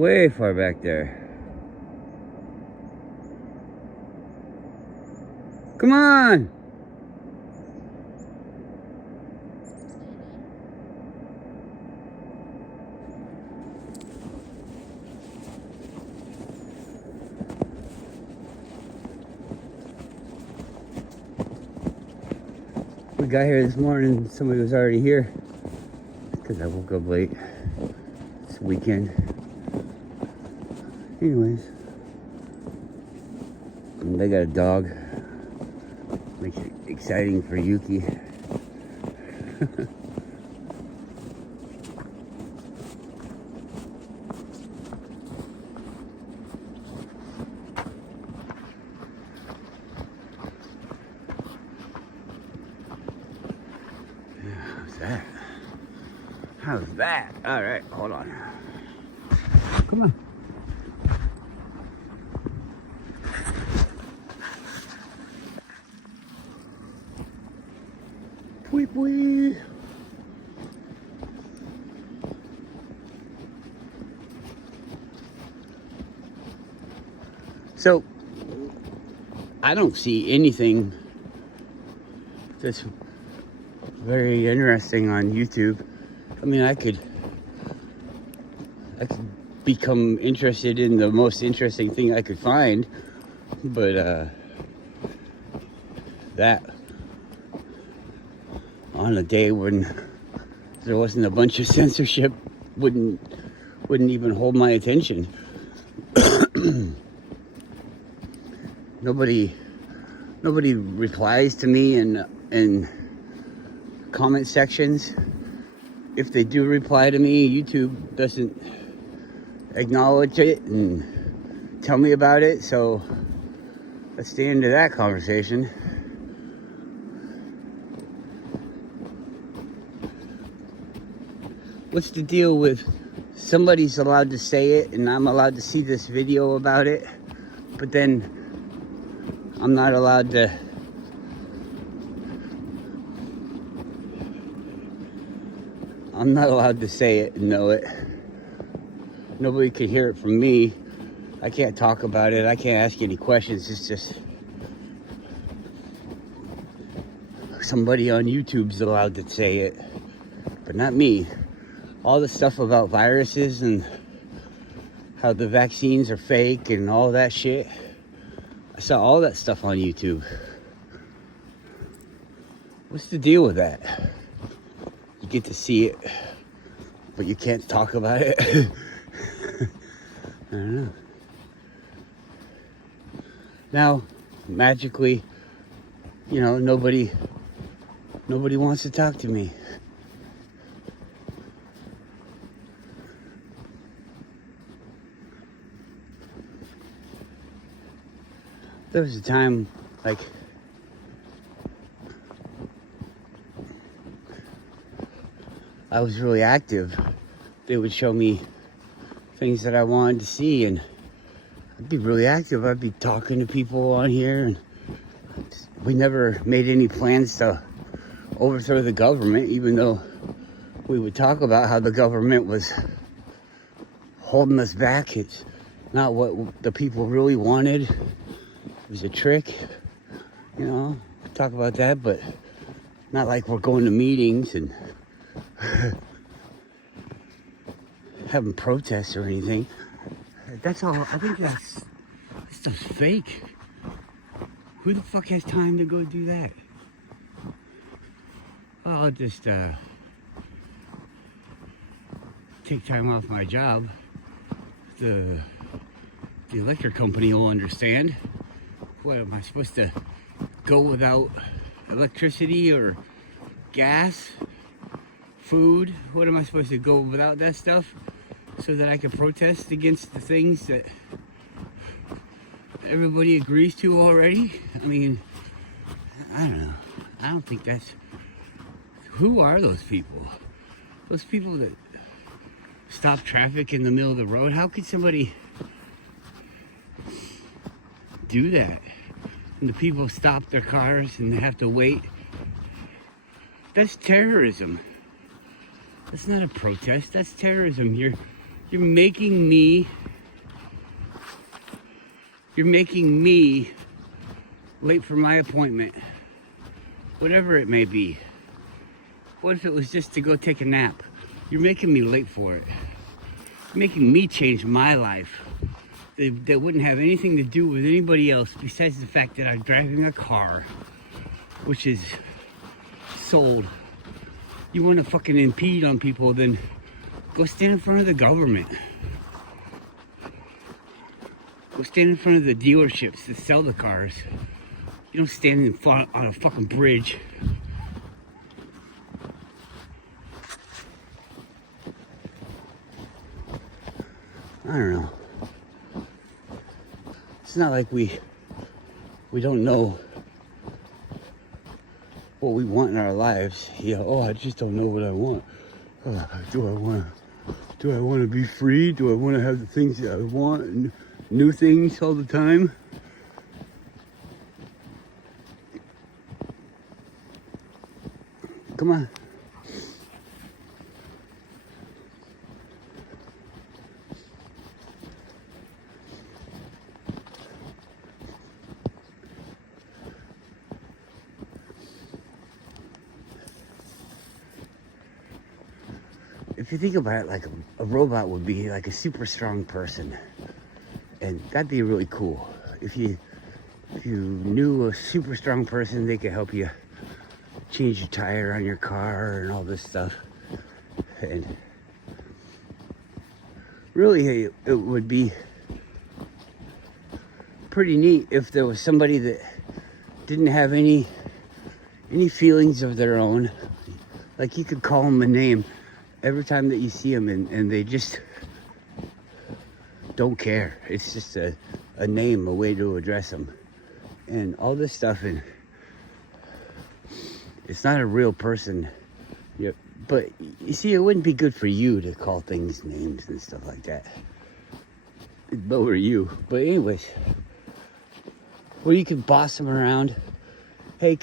way far back there. Come on! We got here this morning, somebody was already here because I woke up late. It's weekend. Anyways, they got a dog. Makes it exciting for Yuki. How's that? How's that? All right, hold on. Come on. Weep weep. So, I don't see anything that's very interesting on YouTube. I mean, I could become interested in the most interesting thing I could find, but that on a day when there wasn't a bunch of censorship wouldn't even hold my attention. Nobody replies to me in comment sections. If they do reply to me, YouTube doesn't acknowledge it and tell me about it, so that's the end of that conversation. What's the deal with somebody's allowed to say it and I'm allowed to see this video about it, but then I'm not allowed to say it and know it. Nobody can hear it from me. I can't talk about it. I can't ask any questions. It's just somebody on YouTube's allowed to say it, but not me. All the stuff about viruses and how the vaccines are fake and all that shit, I saw all that stuff on YouTube. What's the deal with that? You get to see it, but you can't talk about it. I don't know. Now, magically, you know, nobody wants to talk to me. There was a time, like, I was really active. They would show me things that I wanted to see, and I'd be really active. I'd be talking to people on here, and we never made any plans to overthrow the government, even though we would talk about how the government was holding us back. It's not what the people really wanted. It was a trick, you know, talk about that, but not like we're going to meetings and having protests or anything. That's all. I think that stuff's fake. Who the fuck has time to go do that? I'll just take time off my job. The electric company will understand. What, am I supposed to go without electricity or gas, food? What am I supposed to go without that stuff so that I can protest against the things that everybody agrees to already? I mean, I don't know. I don't think that's... Who are those people? Those people that stop traffic in the middle of the road? How could somebody do that? And the people stop their cars and they have to wait. That's terrorism. That's not a protest. That's terrorism. You're making me late for my appointment. Whatever it may be. What if it was just to go take a nap? You're making me late for it. You're making me change my life. That wouldn't have anything to do with anybody else besides the fact that I'm driving a car, which is sold. You want to fucking impede on people, then go stand in front of the government. Go stand in front of the dealerships that sell the cars. You don't stand in front on a fucking bridge. I don't know. It's not like we don't know what we want in our lives. Oh, I just don't know what I want. Do I want to be free? Do I want to have the things that I want and new things all the time? Come on. If you think about it, like a robot would be like a super strong person, and that'd be really cool. If you knew a super strong person, they could help you change your tire on your car and all this stuff. And really, it would be pretty neat if there was somebody that didn't have any feelings of their own. Like you could call them a name every time that you see them, and they just don't care. It's just a name, a way to address them, and all this stuff. And it's not a real person. But you see, it wouldn't be good for you to call things names and stuff like that. It'd lower you. But anyways, where you could boss them around. Hey,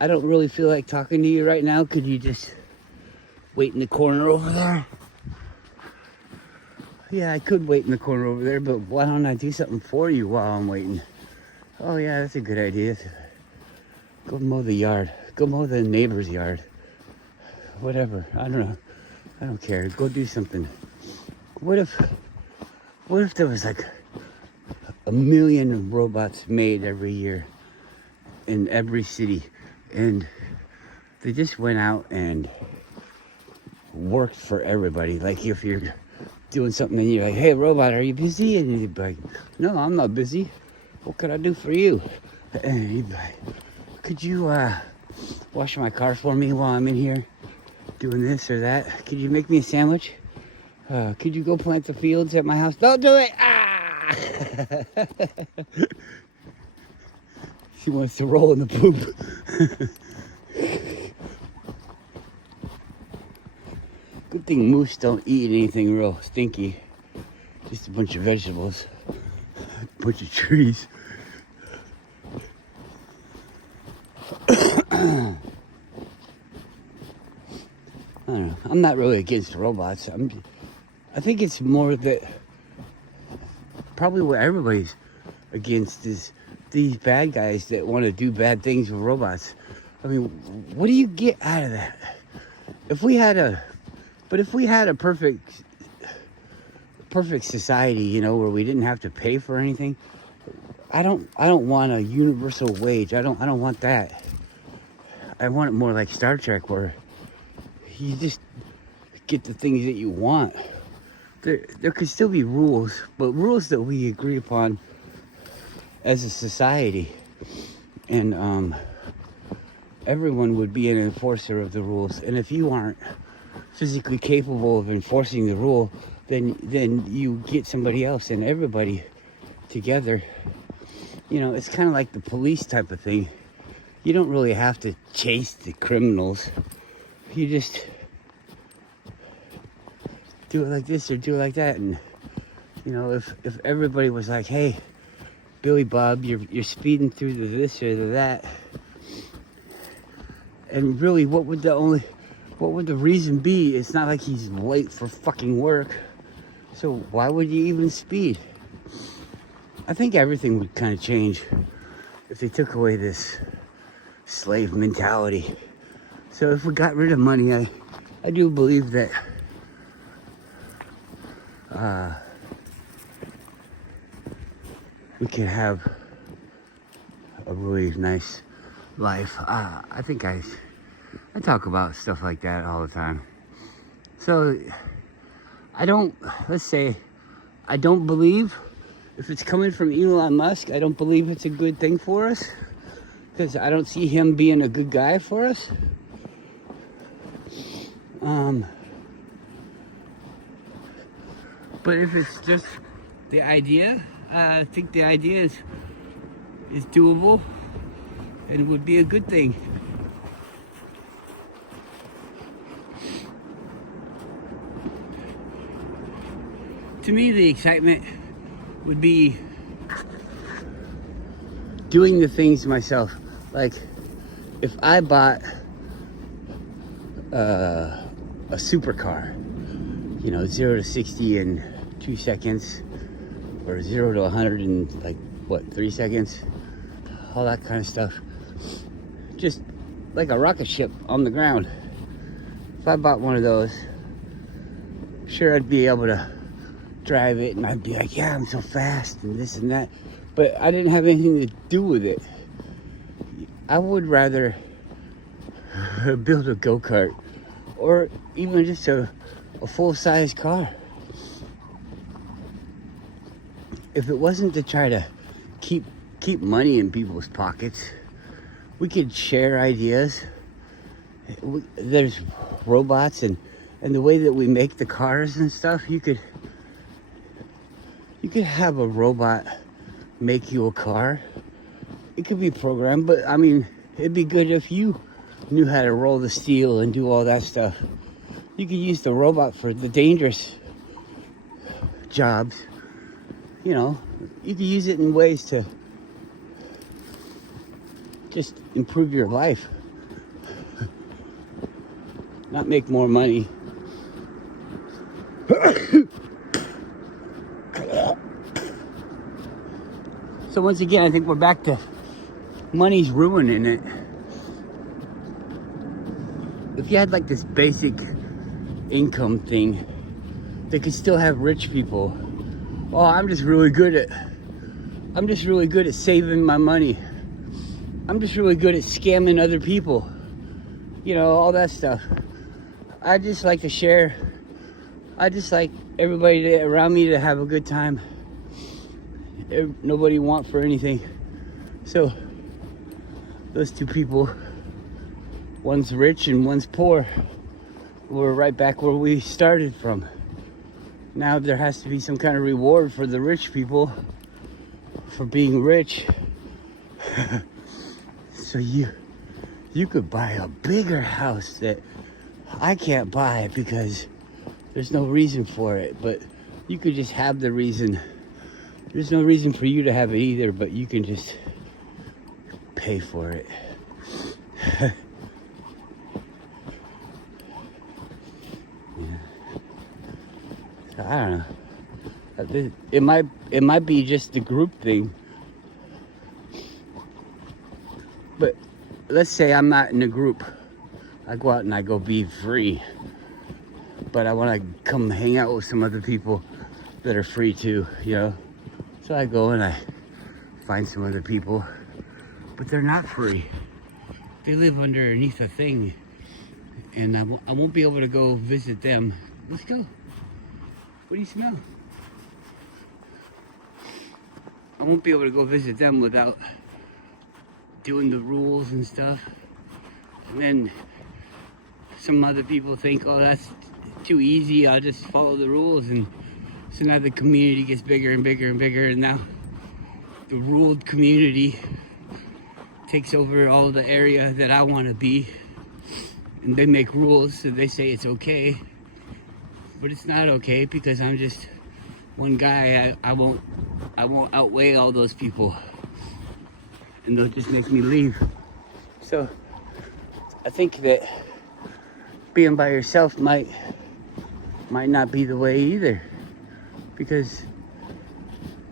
I don't really feel like talking to you right now. Could you just wait in the corner over there? Yeah, I could wait in the corner over there, but why don't I do something for you while I'm waiting? Oh yeah, that's a good idea. Go mow the yard. Go mow the neighbor's yard. Whatever. I don't know. I don't care. Go do something. What if there was like 1 million robots made every year in every city, and they just went out and worked for everybody? Like if you're doing something and you're like, hey robot, are you busy? And you'd be like, no, I'm not busy. What could I do for you? And he'd be like, could you wash my car for me while I'm in here doing this or that? Could you make me a sandwich? Could you go plant the fields at my house? Don't do it! Ah! She wants to roll in the poop. Good thing moose don't eat anything real stinky. Just a bunch of vegetables. A bunch of trees. I don't know. I'm not really against robots. I think it's more that probably what everybody's against is these bad guys that want to do bad things with robots. I mean, what do you get out of that? If we had a perfect society, where we didn't have to pay for anything, I don't want a universal wage. I don't want that. I want it more like Star Trek, where you just get the things that you want. There could still be rules, but rules that we agree upon as a society, and everyone would be an enforcer of the rules. And if you aren't physically capable of enforcing the rule, then you get somebody else, and everybody together. It's kind of like the police type of thing. You don't really have to chase the criminals. You just do it like this or do it like that. And if everybody was like, hey, Billy Bob, you're speeding through the this or the that, and really what would the reason be? It's not like he's late for fucking work. So why would you even speed? I think everything would kind of change if they took away this slave mentality. So if we got rid of money, I do believe that we could have a really nice life. I think I talk about stuff like that all the time. So let's say, I don't believe, if it's coming from Elon Musk, I don't believe it's a good thing for us, because I don't see him being a good guy for us. But if it's just the idea, I think the idea is doable and would be a good thing. To me, the excitement would be doing the things myself. Like, if I bought a supercar, 0 to 60 in 2 seconds, or 0 to 100 in 3 seconds, all that kind of stuff. Just like a rocket ship on the ground. If I bought one of those, sure, I'd be able to drive it and I'd be like, yeah, I'm so fast and this and that. But I didn't have anything to do with it. I would rather build a go-kart, or even just a full-size car. If it wasn't to try to keep money in people's pockets, we could share ideas. There's robots, and the way that we make the cars and stuff, you could have a robot make you a car. It could be programmed, but I mean, it'd be good if you knew how to roll the steel and do all that stuff. You could use the robot for the dangerous jobs. You could use it in ways to just improve your life. Not make more money. So once again, I think we're back to money's ruining it. If you had this basic income thing, they could still have rich people. Oh, I'm just really good at saving my money. I'm just really good at scamming other people. All that stuff. I just like to share. I just like everybody around me to have a good time. Nobody want for anything. So those two people, one's rich and one's poor, we're right back where we started from. Now there has to be some kind of reward for the rich people for being rich. So you could buy a bigger house that I can't buy because there's no reason for it, but you could just have the reason. There's no reason for you to have it either, but you can just pay for it. Yeah. I don't know. It might be just the group thing. But let's say I'm not in a group. I go out and I go be free. But I want to come hang out with some other people that are free too, So I go and I find some other people, but they're not free. They live underneath a thing, and I won't be able to go visit them. Let's go. What do you smell? I won't be able to go visit them without doing the rules and stuff. And then some other people think, oh, that's too easy, I'll just follow the rules. And so now the community gets bigger and bigger and bigger, and now the ruled community takes over all the area that I want to be. And they make rules, so they say it's okay. But it's not okay, because I'm just one guy. I won't outweigh all those people, and they'll just make me leave. So I think that being by yourself might not be the way either. Because,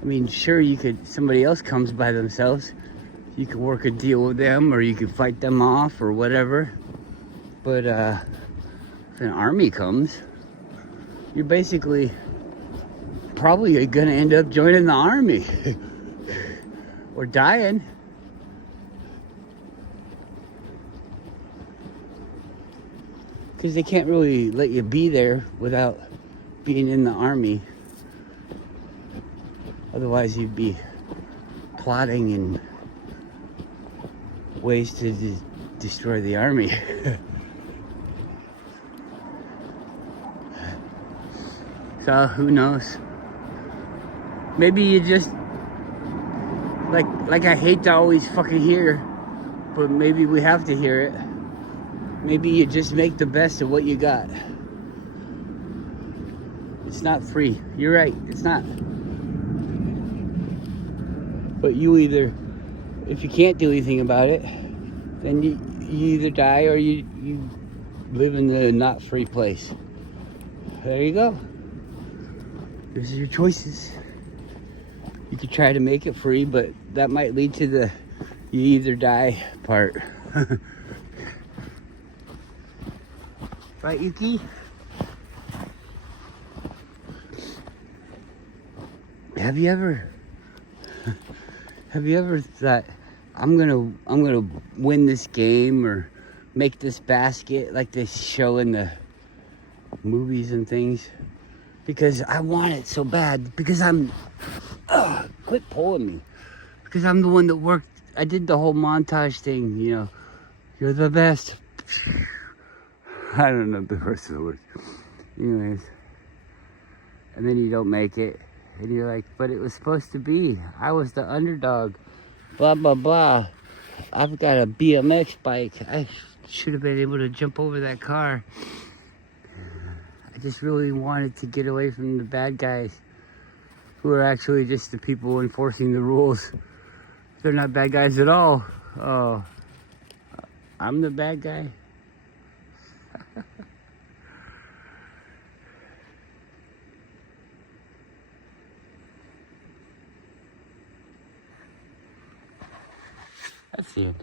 I mean, sure, somebody else comes by themselves. You can work a deal with them, or you can fight them off, or whatever. But if an army comes, you're basically probably gonna end up joining the army or dying. Because they can't really let you be there without being in the army. Otherwise, you'd be plotting in ways to destroy the army. So, who knows? Maybe you just, like I hate to always fucking hear, but maybe we have to hear it. Maybe you just make the best of what you got. It's not free. You're right, it's not. But you either, if you can't do anything about it, then you either die or you live in the not free place. There you go. These are your choices. You could try to make it free, but that might lead to the you either die part. Right, Yuki? Have you ever thought, I'm gonna win this game or make this basket like they show in the movies and things? Because I want it so bad. Because quit pulling me. Because I'm the one that worked. I did the whole montage thing, you know. You're the best. I don't know the rest of the words. Anyways. And then you don't make it. And you're like, but it was supposed to be. I was the underdog. Blah, blah, blah. I've got a BMX bike. I should have been able to jump over that car. I just really wanted to get away from the bad guys who are actually just the people enforcing the rules. They're not bad guys at all. Oh, I'm the bad guy. That's the end.